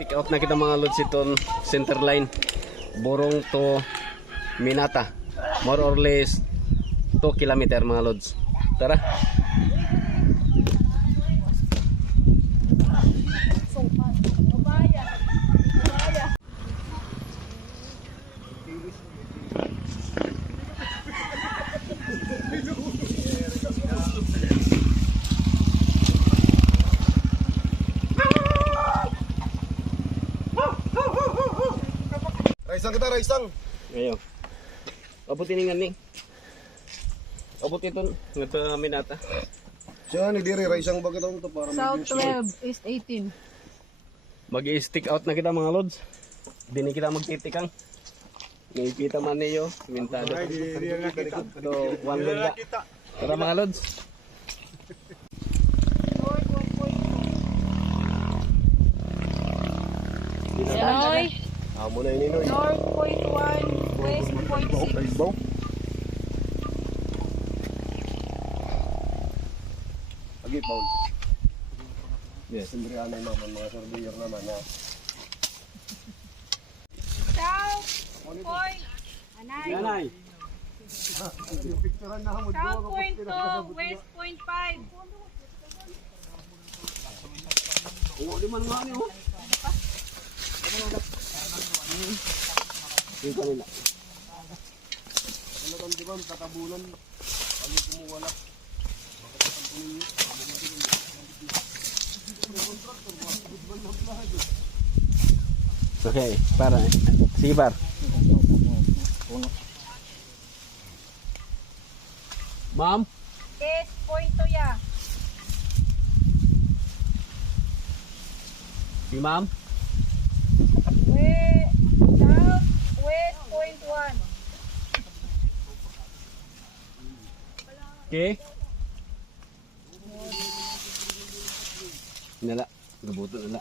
Stick out na kita mga lods itong center line. Borong to Minata. More or less 2 kilometer mga lods. Tara. Raisang kita, raisang. Ngayon. Abutin nga ni. Abot ito nga Minata. Siya ni dire raisang ba kita to para South 12, East 18. Mag-i-stick out na kita mga lods. Dini kita magtitikang. Nakikita man niyo, mintado. So, one load na. Tara mga lods. Illinois, Amo na ini no. North point 1, West point 6. Baw. Agi Paul. Yes, sendirian naman mga surveyor naman na. South point, Yanay. Picturean na mo. South point 2, West point 5. Oo, di man nga niyo. Yung kanila. Ano tong di ba tatabunan pag kumuwala. Okay, para. Sige par. Ma'am, 8.2 ya. si ma'am. South West point 1. Okay. Nala, gabuto nala.